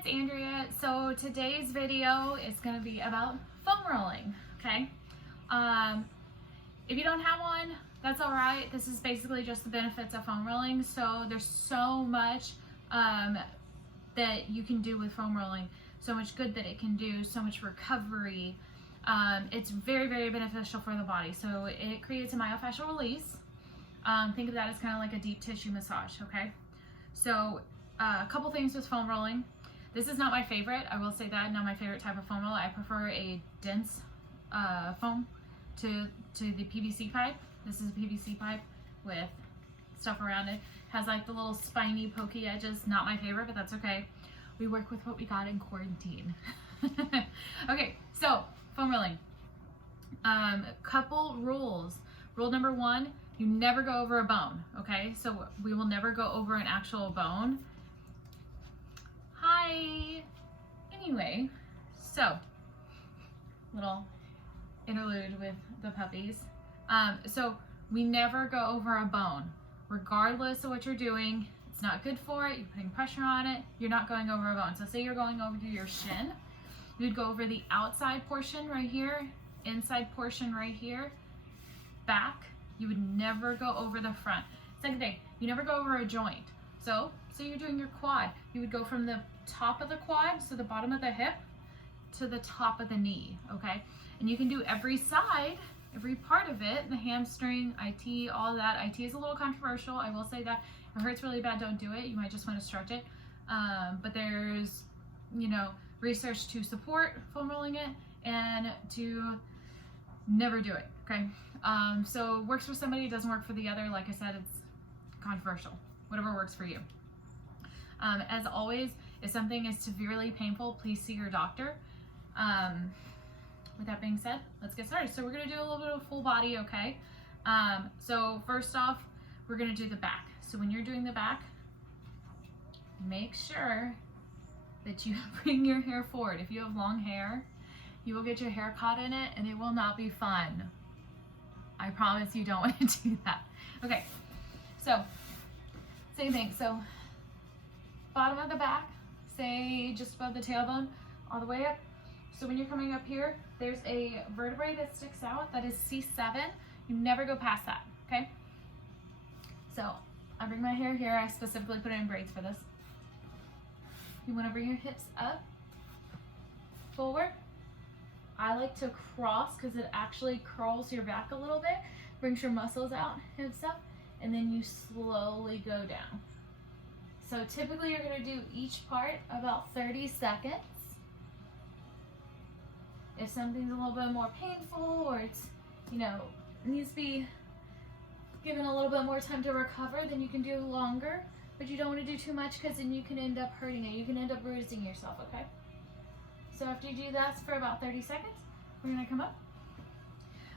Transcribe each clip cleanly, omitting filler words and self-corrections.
it's Andrea. So today's video is going to be about foam rolling, okay? If you don't have one, that's all right. This is basically just the benefits of foam rolling. So there's so much that you can do with foam rolling, so much good that it can do, so much recovery. It's very, very beneficial for the body. So it creates a myofascial release. Think of that as kind of like a deep tissue massage, okay? So a couple things with foam rolling. This is not my favorite, I will say that, not my favorite type of foam roller. I prefer a dense foam to the PVC pipe. This is a PVC pipe with stuff around it. Has like the little spiny pokey edges. Not my favorite, but that's okay. We work with what we got in quarantine. Okay, so foam rolling. Couple rules. Rule number one, you never go over a bone, okay? So we will never go over an actual bone. Hi. Anyway, so little interlude with the puppies. So we never go over a bone, regardless of what you're doing. It's not good for it. You're putting pressure on it. You're not going over a bone. So say you're going over your shin, you'd go over the outside portion right here, inside portion right here, back. You would never go over the front. Second thing, you never go over a joint. So you're doing your quad. You would go from the top of the quad, so the bottom of the hip, to the top of the knee, okay? And you can do every side, every part of it, the hamstring, IT, all that. IT is a little controversial, I will say that. If it hurts really bad, don't do it. You might just want to stretch it. But there's, research to support foam rolling it and to never do it, okay? So works for somebody, doesn't work for the other. Like I said, it's controversial. Whatever works for you. As always, if something is severely painful, please see your doctor. With that being said, let's get started. So we're going to do a little bit of full body, okay? So first off, we're going to do the back. So when you're doing the back, make sure that you bring your hair forward. If you have long hair, you will get your hair caught in it and it will not be fun. I promise you don't want to do that. Okay, so same thing. So bottom of the back, say just above the tailbone, all the way up. So when you're coming up here, there's a vertebrae that sticks out, that is C7. You never go past that, okay? So I bring my hair here. I specifically put it in braids for this. You want to bring your hips up, forward. I like to cross because it actually curls your back a little bit, brings your muscles out, hips up, and then you slowly go down. So typically you're going to do each part about 30 seconds. If something's a little bit more painful or it's, needs to be given a little bit more time to recover, then you can do longer, but you don't want to do too much because then you can end up hurting it. You can end up bruising yourself, okay? So after you do that for about 30 seconds, we're going to come up.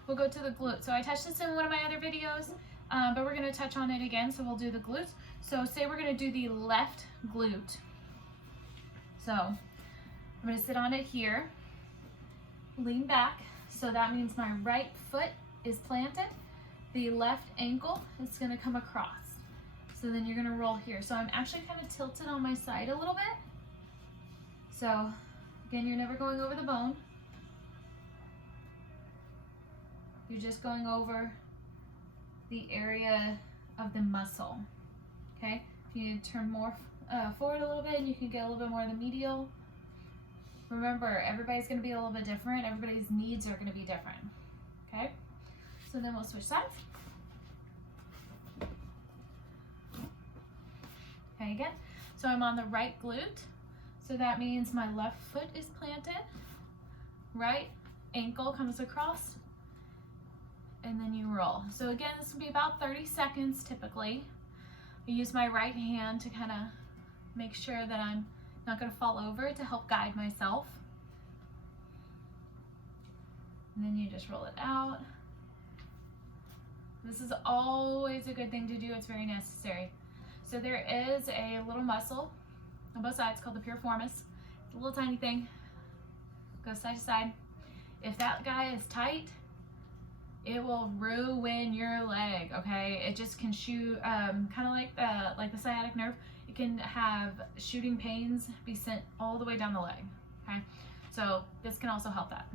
We'll go to the glute. So I touched this in one of my other videos, but we're going to touch on it again. So we'll do the glutes. So say we're going to do the left glute. So I'm going to sit on it here, lean back. So that means my right foot is planted. The left ankle is going to come across. So then you're going to roll here. So I'm actually kind of tilted on my side a little bit. So again, you're never going over the bone. You're just going over the area of the muscle, okay? If you turn more forward a little bit, and you can get a little bit more of the medial. Remember, everybody's going to be a little bit different. Everybody's needs are going to be different, okay? So then we'll switch sides. Okay, again. So I'm on the right glute. So that means my left foot is planted, right ankle comes across, and then you roll. So again, this will be about 30 seconds typically. I use my right hand to kind of make sure that I'm not going to fall over, to help guide myself. And then you just roll it out. This is always a good thing to do. It's very necessary. So there is a little muscle on both sides called the piriformis. It's a little tiny thing. Goes side to side. If that guy is tight, it will ruin your leg, okay? It just can shoot, kind of like the sciatic nerve. it can have shooting pains be sent all the way down the leg, okay? So this can also help that.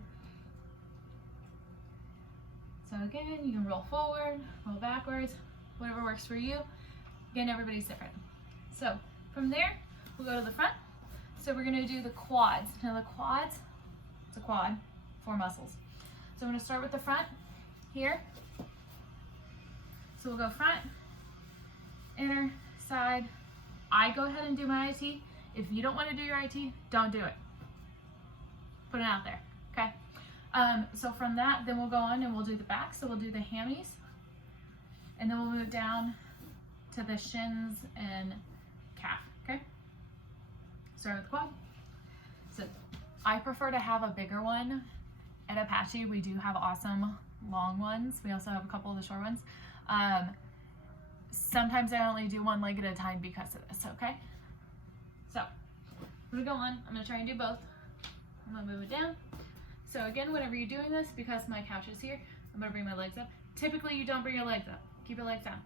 So again, you can roll forward, roll backwards, whatever works for you. Again, everybody's different. So from there, we'll go to the front. So we're gonna do the quads. Now the quads, it's a quad, 4 muscles. So I'm gonna start with the front here. So we'll go front, inner, side. I go ahead and do my IT. If you don't wanna do your IT, don't do it. Put it out there, okay? So from that, then we'll go on and we'll do the back. So we'll do the hammies, and then we'll move down to the shins and calf, okay? Start with quad. So I prefer to have a bigger one. At Apache, we do have awesome long ones. We also have a couple of the short ones. Sometimes I only do one leg at a time because of this, okay? So I'm gonna go on, I'm gonna try and do both. I'm gonna move it down. So again, whenever you're doing this, because my couch is here, I'm gonna bring my legs up. Typically you don't bring your legs up, keep your legs down.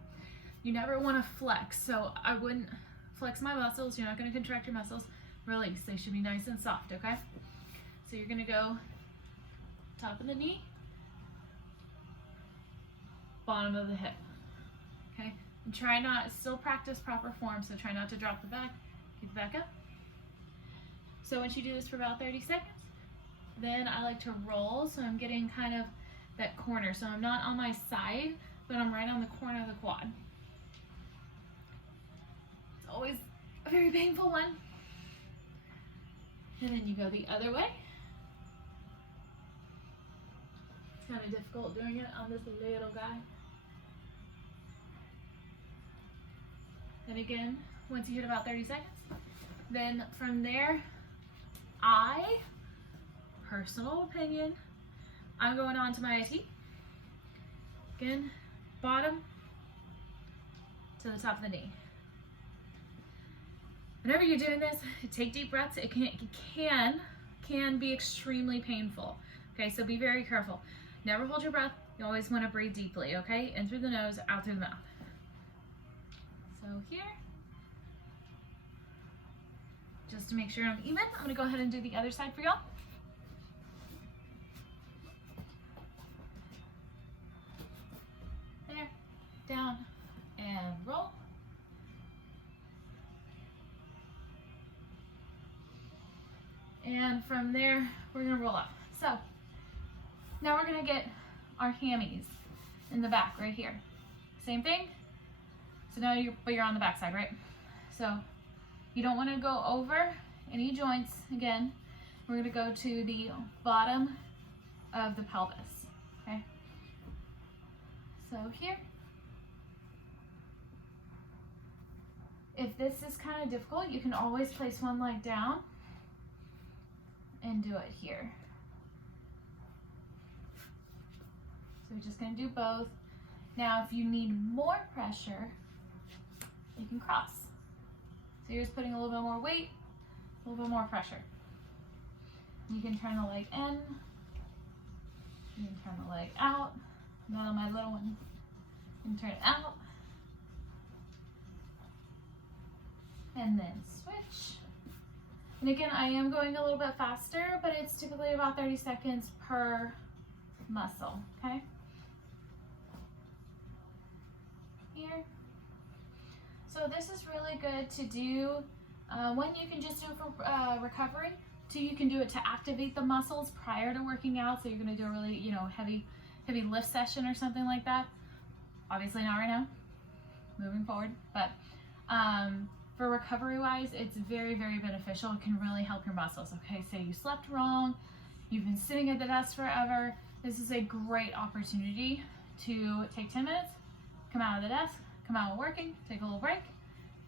You never wanna flex, so I wouldn't flex my muscles, you're not gonna contract your muscles. Release, they should be nice and soft, okay? So you're gonna go top of the knee, bottom of the hip, okay? And try not, still practice proper form, so try not to drop the back, keep the back up. So once you do this for about 30 seconds, then I like to roll, so I'm getting kind of that corner. So I'm not on my side, but I'm right on the corner of the quad. It's always a very painful one. And then you go the other way. It's kind of difficult doing it on this little guy. And again, once you hit about 30 seconds, then from there, personal opinion, I'm going on to my IT. Again, bottom to the top of the knee. Whenever you're doing this, take deep breaths. It can be extremely painful. Okay, so be very careful. Never hold your breath. You always want to breathe deeply, okay? In through the nose, out through the mouth. So here, just to make sure I'm even, I'm gonna go ahead and do the other side for y'all. There, down, and roll. And from there, we're gonna roll up. So, now we're gonna get our hammies in the back right here. Same thing. So now you're on the back side, right? So you don't want to go over any joints. Again, we're going to go to the bottom of the pelvis, okay? So here, if this is kind of difficult, you can always place one leg down and do it here. So we're just going to do both. Now, if you need more pressure, you can cross. So you're just putting a little bit more weight, a little bit more pressure. You can turn the leg in, you can turn the leg out. Not on my little one. You can turn it out. And then switch. And again, I am going a little bit faster, but it's typically about 30 seconds per muscle, okay? Here. So this is really good to do. One, you can just do it for recovery. Two, you can do it to activate the muscles prior to working out. So you're gonna do a really, heavy lift session or something like that. Obviously not right now, moving forward. But for recovery wise, it's very, very beneficial. It can really help your muscles. Okay, say you slept wrong, you've been sitting at the desk forever. This is a great opportunity to take 10 minutes, come out of the desk, come out working, take a little break,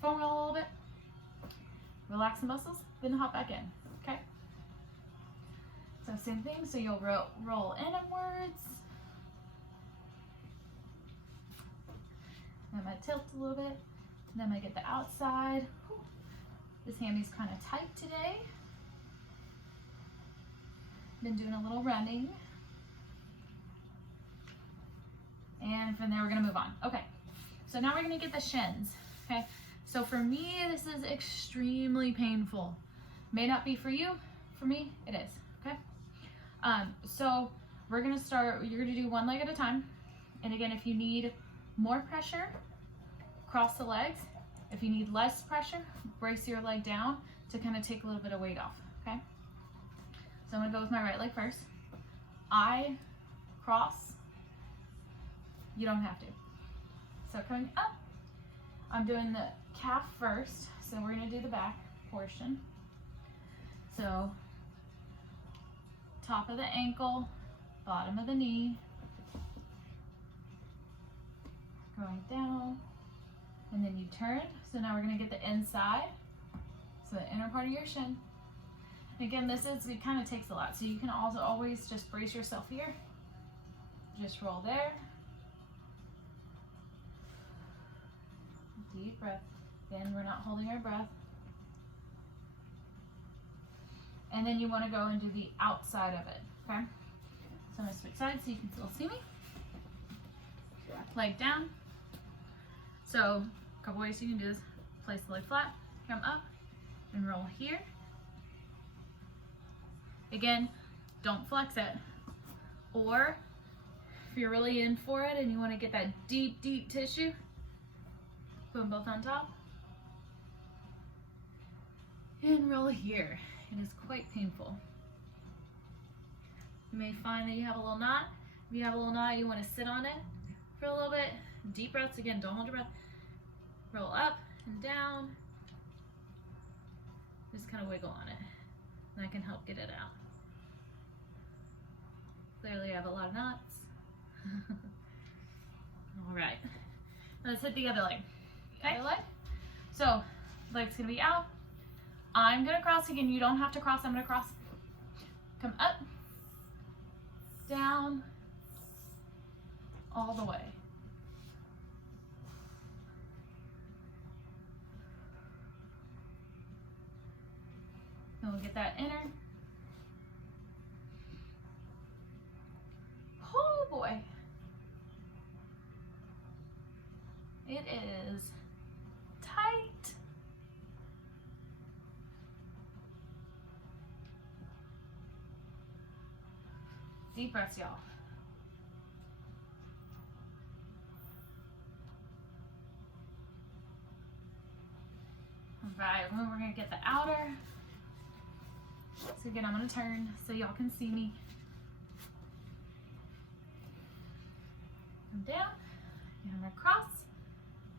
foam roll a little bit, relax the muscles, then hop back in, okay? So same thing, so you'll roll inwards. Then I might tilt a little bit, and then I get the outside. Whew. This hammy's kind of tight today. Been doing a little running. And from there we're gonna move on. Okay, so now we're gonna get the shins, okay? So for me, this is extremely painful. May not be for you. For me, it is, okay? So we're gonna start, you're gonna do one leg at a time. And again, if you need more pressure, cross the legs. If you need less pressure, brace your leg down to kind of take a little bit of weight off, okay? So I'm gonna go with my right leg first. I cross, you don't have to. So coming up, I'm doing the calf first. So we're gonna do the back portion. So top of the ankle, bottom of the knee, going down, and then you turn. So now we're gonna get the inside, so the inner part of your shin. Again, it kind of takes a lot, so you can also always just brace yourself here. Just roll there. Deep breath. Again, we're not holding our breath. And then you want to go and do the outside of it, okay? So I'm gonna switch sides so you can still see me. Leg down. So a couple ways you can do this. Place the leg flat, come up, and roll here. Again, don't flex it. Or if you're really in for it and you want to get that deep, deep tissue, put them both on top. And roll here. It is quite painful. You may find that you have a little knot. If you have a little knot, you want to sit on it for a little bit. Deep breaths again, don't hold your breath. Roll up and down. Just kind of wiggle on it. And that can help get it out. Clearly I have a lot of knots. All right, let's hit the other leg. Okay. Other leg. So leg's gonna be out. I'm gonna cross again. You don't have to cross. I'm gonna cross. Come up, down, all the way. And we'll get that inner. Oh boy. It is tight. Deep breaths, y'all. All right, we're gonna get the outer. So again, I'm gonna turn so y'all can see me. Come down, and I'm gonna cross.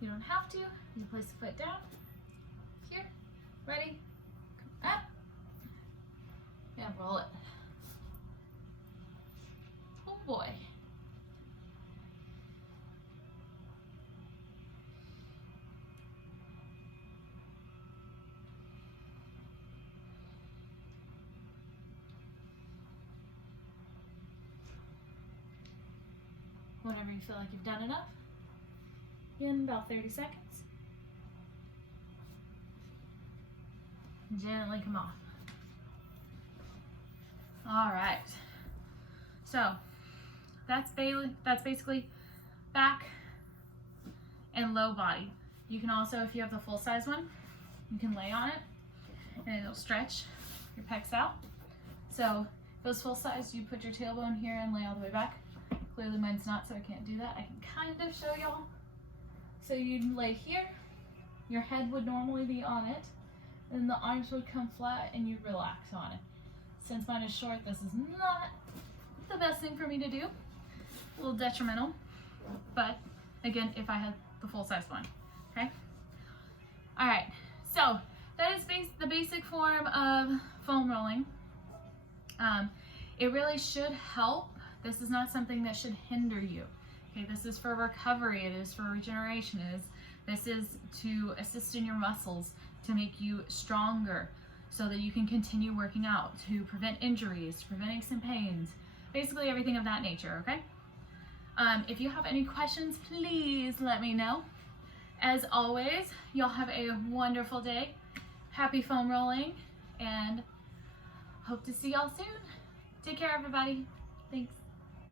You don't have to. You place the foot down. Here, ready, come up, and roll it. Oh boy. Whenever you feel like you've done enough, in about 30 seconds, gently come off. All right, so that's basically back and low body. You can also, if you have the full size one, you can lay on it and it'll stretch your pecs out. So if it was full size, you put your tailbone here and lay all the way back. Clearly mine's not, so I can't do that. I can kind of show y'all. So you'd lay here, your head would normally be on it, and the arms would come flat and you relax on it. Since mine is short, this is not the best thing for me to do. A little detrimental, but again, if I had the full size one, okay? All right, so that is the basic form of foam rolling. It really should help. This is not something that should hinder you. Okay, this is for recovery, it is for regeneration, this is to assist in your muscles to make you stronger so that you can continue working out, to prevent injuries, preventing some pains, basically everything of that nature, okay? If you have any questions, please let me know. As always, y'all have a wonderful day. Happy foam rolling, and hope to see y'all soon. Take care, everybody. Thanks.